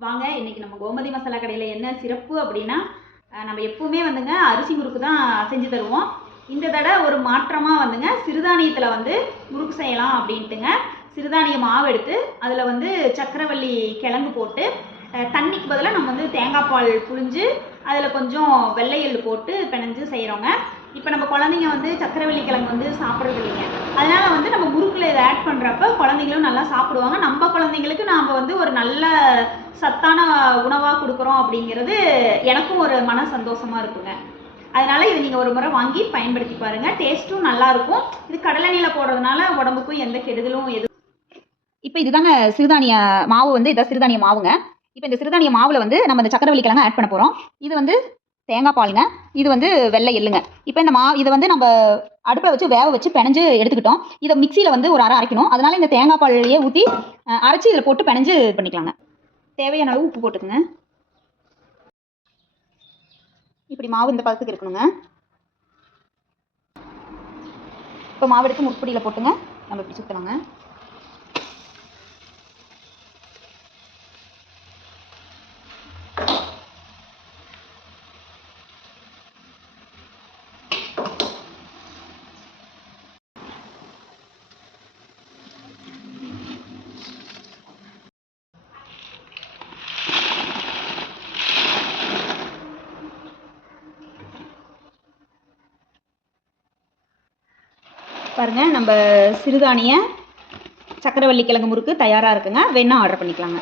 வாங்க இன்னைக்கு நம்ம கோமதி மசாலா கடையில் என்ன சிறப்பு அப்படின்னா நம்ம எப்பவுமே வந்துங்க அரிசி முறுக்கு தான் செஞ்சு தருவோம். இந்த தடவை ஒரு மாற்றமாக வந்துங்க சிறுதானியத்தில் வந்து முறுக்கு செய்யலாம் அப்படின்ட்டுங்க. சிறுதானிய மாவு எடுத்து அதில் வந்து சக்கரவள்ளி கிழங்கு போட்டு தண்ணிக்கு பதிலாக நம்ம வந்து தேங்காய் பால் புழிஞ்சு அதில் கொஞ்சம் வெள்ளை போட்டு பிணைஞ்சு செய்கிறோங்க இப்போ நம்ம குழந்தைங்க வந்து சக்கரவள்ளி கிழங்கு வந்து சாப்பிட்றது இல்லைங்க. அதனால் வந்து நம்ம முறுக்கில் இதை ஆட் பண்ணுறப்ப குழந்தைங்களும் நல்லா சாப்பிடுவாங்க. நம்ம குழந்தைங்களுக்கு நாம் வந்து ஒரு நல்ல சத்தான உணவாக கொடுக்குறோம் அப்படிங்கிறது எனக்கும் ஒரு மன சந்தோஷமா இருக்குங்க. அதனால் இதை நீங்கள் ஒரு முறை வாங்கி பயன்படுத்தி பாருங்கள் டேஸ்ட்டும் நல்லாயிருக்கும் இது கடலெண்ணெயில் போடுறதுனால உடம்புக்கும் எந்த கெடுதலும் எதுவும் இப்போ இதுதாங்க சிறுதானிய மாவு வந்து இதான் சிறுதானிய மாவுங்க. இப்போ இந்த சிறுதானிய மாவில் வந்து நம்ம இந்த சக்கரவள்ளி கிழங்கு ஆட் பண்ண போகிறோம் இது வந்து தேங்காய் பாலுங்க. இது வந்து வெள்ளை எள்ளுங்க. இப்போ இந்த மா இதை வந்து நம்ம அடுப்பில் வச்சு வேக வச்சு பிணைஞ்சு எடுத்துக்கிட்டோம். இதை மிக்சியில் வந்து ஒரு அரை அரைக்கணும். அதனால இந்த தேங்காய் பாலையே ஊற்றி அரைச்சி இதில் போட்டு பிணைஞ்சு இது பண்ணிக்கலாங்க. தேவையான அளவு உப்பு போட்டுக்கோங்க. இப்படி மாவு இந்த பதத்துக்கு இருக்கணுங்க. இப்போ மாவு எடுத்து முற்படியில் போட்டுங்க. நம்ம இப்படி சுற்றலாங்க பாருங்கள் நம்ம சிறுதானிய சக்கரவள்ளி கிழங்கு முறுக்கு தயாராக இருக்குங்க. வேணால் ஆர்டர் பண்ணிக்கலாங்க.